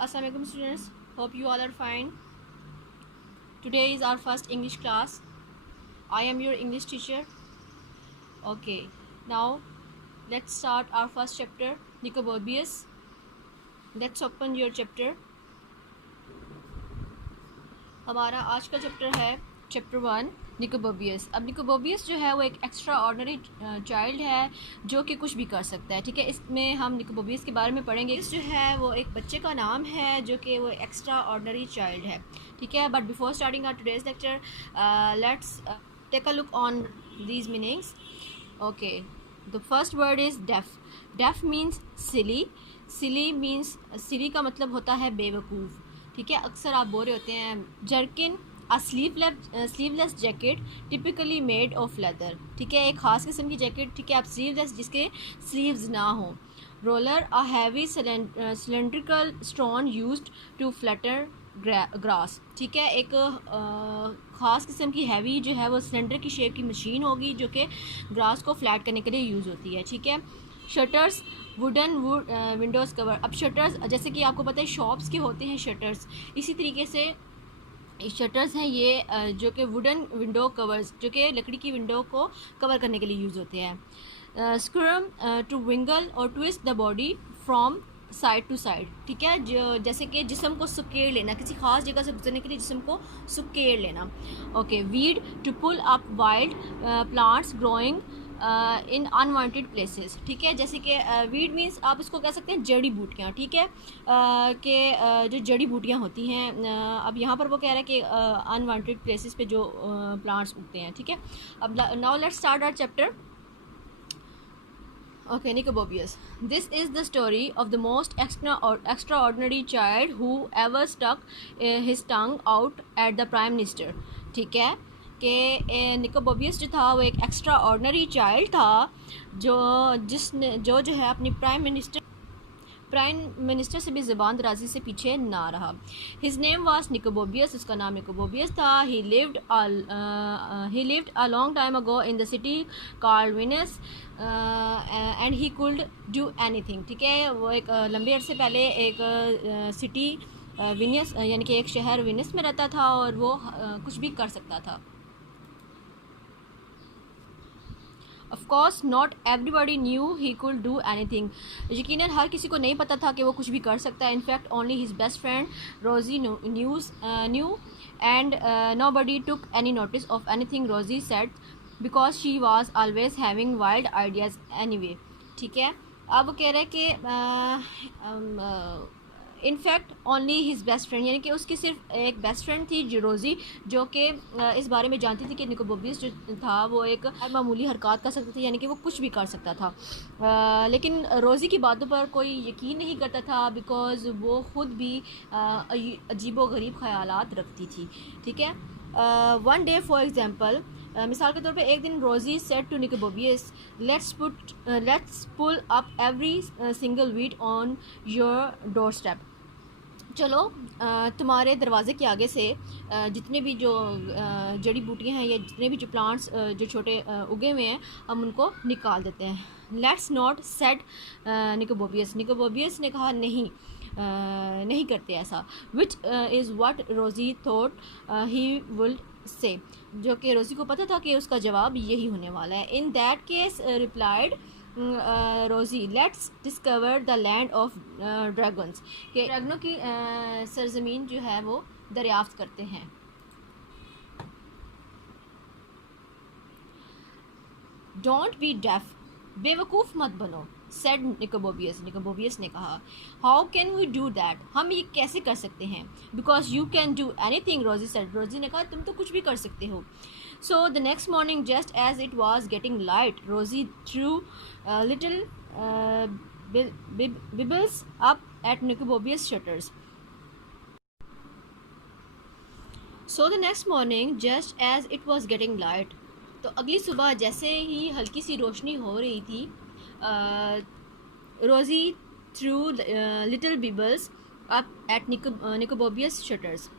Assalamualaikum students, hope you all are fine. Today is our first English class. I am your English teacher. Okay, now let's start our first chapter, Nicobobius. Let's open your chapter. हमारा आज का chapter है chapter 1 निकोबोबियस। अब निकोबोबियस जो है वो एक extra ordinary child है जो कि कुछ भी कर सकता है। ठीक है, इसमें हम निकोबोबियस के बारे में पढ़ेंगे। इस जो है वो एक बच्चे का नाम है जो कि वो एक्स्ट्रा ऑर्डनरी चाइल्ड है। ठीक है, but before starting our today's lecture let's take a look on these meanings. Okay, the first word is daft. Daft means silly. Silly means, silly का मतलब होता है बेवकूफ़। ठीक है, अक्सर आप बोल रहे होते हैं। Jerkin, a sleeveless jacket typically made of leather. ठीक है, एक ख़ास किस्म की जैकेट। ठीक है, आप स्लीवलेस जिसके स्लीव्स ना हो। Roller, a heavy cylindrical stone used to flatter grass. ठीक है, एक ख़ास किस्म की हैवी जो है वो सिलेंडर की शेप की मशीन होगी जो कि ग्रास को फ्लैट करने के लिए यूज़ होती है। ठीक है, शटर्स, वुडन विंडोज़ कवर। अब शटर्स जैसे कि आपको पता है शॉप्स के होते हैं शटर्स, इसी तरीके से शटर्स हैं ये जो कि वुडन विंडो कवर्स, जो कि लकड़ी की विंडो को कवर करने के लिए यूज़ होते हैं। स्क्रम, टू विंगल और twist the body from side to side. ठीक है, जो जैसे कि जिस्म को सुकेड़ लेना, किसी खास जगह से गुजरने के लिए जिस्म को सुकेड़ लेना। Okay, weed, to pull up wild plants growing in unwanted places. ठीक है, जैसे कि वीड मीन्स आप इसको कह सकते हैं जड़ी बूटियाँ। ठीक है, कि जो जड़ी बूटियाँ होती हैं, अब यहाँ पर वो कह रहा है कि अनवांटेड प्लेसेस पे जो प्लांट्स उगते हैं। ठीक है, अब now let's start our chapter. Okay, Nicobobius. This is the story of the most extraordinary child who ever stuck his tongue out at the Prime Minister. ठीक है, कि निकोबोबियस जो था वो एक एक्स्ट्रा ऑर्डनरी चाइल्ड था जिसने जो है अपनी प्राइम मिनिस्टर से भी ज़बान दराजी से पीछे ना रहा। हिज नेम वाज निकोबोबियस, उसका नाम निकोबोबियस था। ही lived a long time ago in the city called Venus and he could do anything. ठीक है, वो एक लंबे अरसे पहले एक सिटी विनस यानी कि एक शहर विनस में रहता था और वो कुछ भी कर सकता था। Of course, not everybody knew he could do anything. यकीनन हर किसी को नहीं पता था कि वो कुछ भी कर सकता है। In fact, only his best friend Rosie knew, and nobody took any notice of anything Rosie said because she was always having wild ideas anyway. ठीक है, अब वो कह रहे हैं कि in fact only his best friend, यानी कि उसकी सिर्फ एक बेस्ट फ्रेंड थी जो रोज़ी, जो कि इस बारे में जानती थी कि निकोबोबियस जो था वो एक मामूली हरकत कर सकता था, यानी कि वो कुछ भी कर सकता था। लेकिन रोज़ी की बातों पर कोई यकीन नहीं करता था बिकॉज़ वो ख़ुद भी अजीबो गरीब ख़यालात रखती थी। ठीक है, वन डे फॉर एग्ज़ाम्पल, मिसाल के तौर पे एक दिन Rosie said to Nicobobius, let's pull up every single weed on your doorstep. चलो तुम्हारे दरवाज़े के आगे से जितने भी जो जड़ी बूटियाँ हैं या जितने भी जो प्लांट्स जो छोटे उगे हुए हैं हम उनको निकाल देते हैं। Let's not said Nicobobius. Nicobobius ने कहा नहीं करते ऐसा। Which is what Rosie thought he would say, जो कि रोज़ी को पता था कि उसका जवाब यही होने वाला है। इन दैट केस रिप्लाइड रोज़ी, let's discover the land of dragons, के ड्रैगनों की सरजमीन जो है वो दरियाफ्त करते हैं। डोंट बी डेफ, बेवकूफ़ मत बनो। सेड निकोबोबियस, निकोबोबियस ने कहा। How can we do that, हम ये कैसे कर सकते हैं। Because you can do anything, Rosie said, Rosie ने कहा तुम तो कुछ भी कर सकते हो। So the next morning, just as it was getting light, Rosie threw little bibbles up at Nicobobius' shutters. So the next morning, just as it was getting light, तो अगली सुबह जैसे ही हल्की सी रोशनी हो रही थी, Rosie threw little pebbles up at Nicobobius shutters.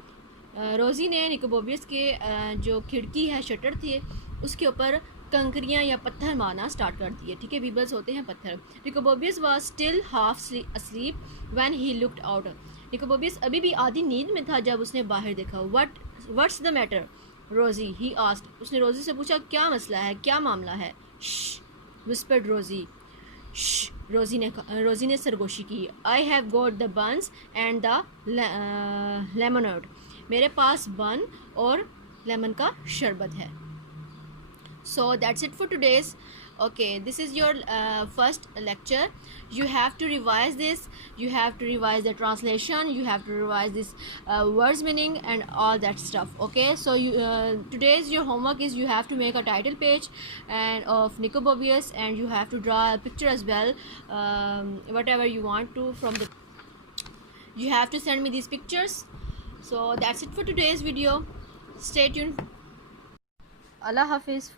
Rosie ने निकोबोबियस के जो खिड़की है शटर थे उसके ऊपर कंकरियाँ या पत्थर मारना स्टार्ट कर दिए। ठीक है, बीबल्स होते हैं पत्थर। Nicobobius was still half asleep when he looked out. Nicobobius अभी भी आधी नींद में था जब उसने बाहर देखा। व्हाट्स द मैटर रोजी, ही आस्क्ड। उसने रोजी से पूछा क्या मसला है, क्या मामला है। श्श विस्पर्ड रोजी। रोजी ने सरगोशी की। I have got the buns and the lemonade. मेरे पास बन और लेमन का शरबत है। So that's it for today's. Okay, this is your first lecture. You have to revise this, you have to revise the translation, you have to revise this words meaning and all that stuff. Okay, so you today's your homework is you have to make a title page and of Nicobobius, and you have to draw a picture as well, whatever you want to from the. You have to send me these pictures. So that's it for today's video. Stay tuned. Allah Hafiz.